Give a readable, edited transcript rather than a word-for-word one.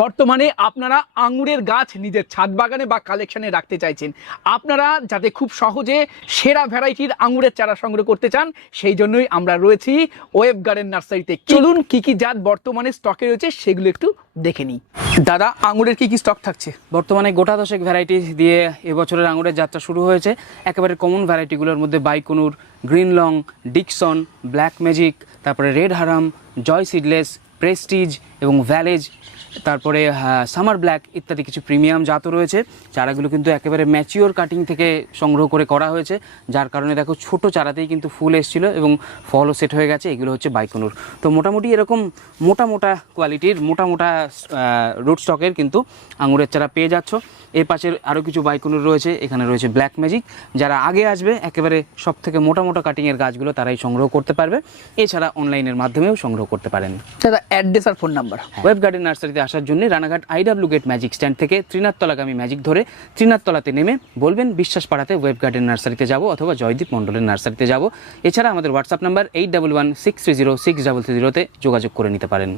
বর্তমানে আপনারা আঙুরের গাছ নিজের ছাদ বাগানে বা কালেকশনে রাখতে চাইছেন, আপনারা যাতে খুব সহজে সেরা ভ্যারাইটির আঙুরের চারা সংগ্রহ করতে চান, সেই জন্যই আমরা রয়েছি ওয়েব গার্ডেন নার্সারিতে। চলুন কি কি জাত বর্তমানে স্টকে রয়েছে সেগুলো একটু দেখে নিই। দাদা, আঙুরের কি কি স্টক থাকছে? বর্তমানে গোটা দশেক ভ্যারাইটি দিয়ে এবছরের আঙুরের যাত্রা শুরু হয়েছে। একেবারে কমন ভ্যারাইটিগুলোর মধ্যে বাইকুনুর, green long, Dixon, black magic, তারপরে রেড হারাম, জয় সিডলেস, প্রেস্টিজ এবং ভ্যালেজ, তারপরে সামার ব্ল্যাক ইত্যাদি কিছু প্রিমিয়াম জাতও রয়েছে। চারাগুলো কিন্তু একেবারে ম্যাচিওর কাটিং থেকে সংগ্রহ করে করা হয়েছে, যার কারণে দেখো ছোট চারাতেই কিন্তু ফুল এসেছিল এবং ফলও সেট হয়ে গেছে। এগুলো হচ্ছে বাইকুনুর। তো মোটামুটি এরকম মোটা কোয়ালিটির মোটা রুট স্টকের কিন্তু আঙুরের চারা পেয়ে যাচ্ছ। এর পাশের আরও কিছু বাইকুনুর রয়েছে। এখানে রয়েছে ব্ল্যাক ম্যাজিক। যারা আগে আসবে একেবারে সব থেকে মোটা কাটিংয়ের গাছগুলো তারাই সংগ্রহ করতে পারবে। এছাড়া অনলাইনের মাধ্যমেও সংগ্রহ করতে পারেন। দাদা, অ্যাড্রেস আর ফোন নাম্বার। ওয়েব গার্ডেন নার্সারিতে আসার জন্য Ranaghat IW gate magic stand থেকে ত্রিনাথতলাগামী ম্যাজিক ধরে ত্রিনাথতলাতে নেমে বলবেন বিশ্বাস পাড়াতে ওয়েব গার্ডেন নার্সারিতে যাব অথবা জয়দীপ মণ্ডলের নার্সারিতে যাব। এছাড়া আমাদের হোয়াটসঅ্যাপ নাম্বার 8116306330 যোগাযোগ করে নিতে পারেন।